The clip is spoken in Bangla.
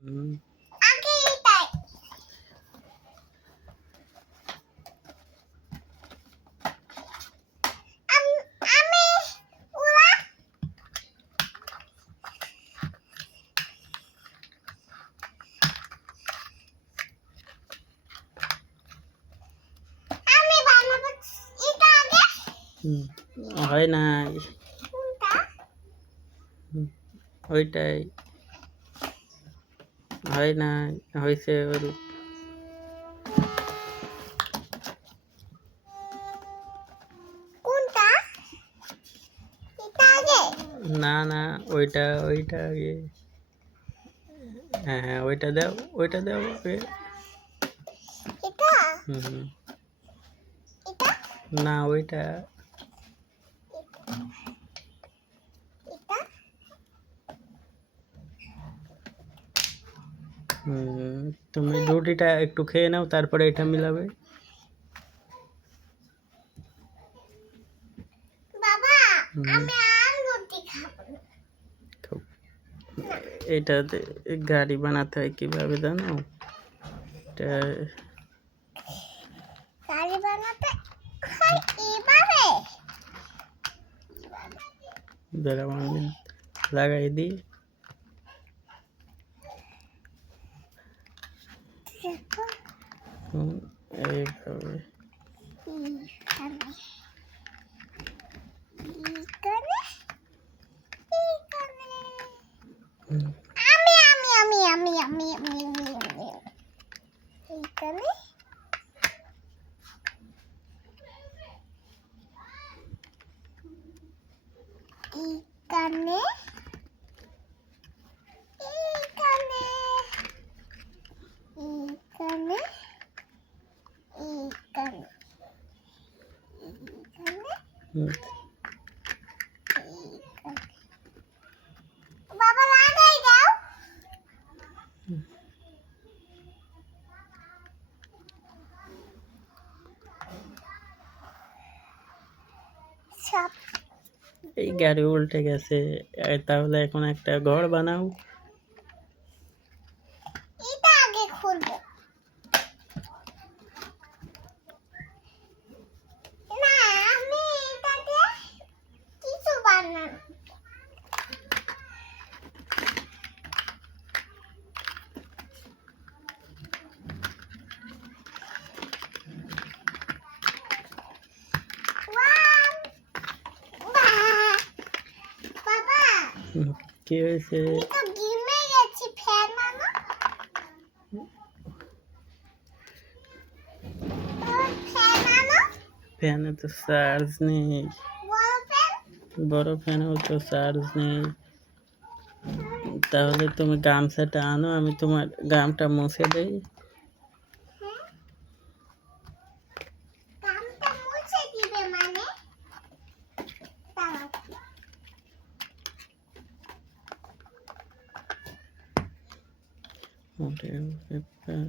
হুম, আগে এটাই আমি উড়া আমি বানাবো এটা আগে হুম, হয় নাই। কোনটা হুম, ওইটাই হয় নাই, হয়েছে ওর। কোনটা এটা আগে না না, ওইটা ওইটা আগে। হ্যাঁ হ্যাঁ, ওইটা দাও, ওইটা দাও আগে। এটা হুম হুম, এটা না ওইটা। এটা হুম, তুমি রুটিটা একটু খেয়ে নাও, তারপরে এটা মিলাবে। বাবা হুম, আমি আর রুটি খাবো না খুব এটাতে গাড়ি বানাতে হয় কিভাবে জানো? এটা গাড়ি বানাতে হয় এভাবে দাঁড়াও আমি লাগাই দিই। দেখো হুম, এইভাবে। এইখানে এইখানে এইখানে হুম, আমি এইখানে এইখানে এইখানে এইখানে এইখানে এইখানে হুম, এইখানে বাবা লাগাই দাও সব এই গাড়ি উল্টে গেছে। তাহলে এখন একটা ঘর বানাও। এটা আগে খুলবো না আমি এটাতে কিছু বানাবো ওয়াও বাবা হুম, কি হয়েছে? আমি তো গিমে গেছি ফ্যান আনো ফ্যান আনো ফ্যানে তো চার্জ নেই। বড় ফ্যান বড় ফ্যানেও তো চার্জ নেই। তাহলে তুমি গামছাটা আনো, আমি তোমার গামটা মুছে দেই। হ্যাঁ কামটা মুছে দিবে মানে দাঁড়াও ওরে ব্যাপার।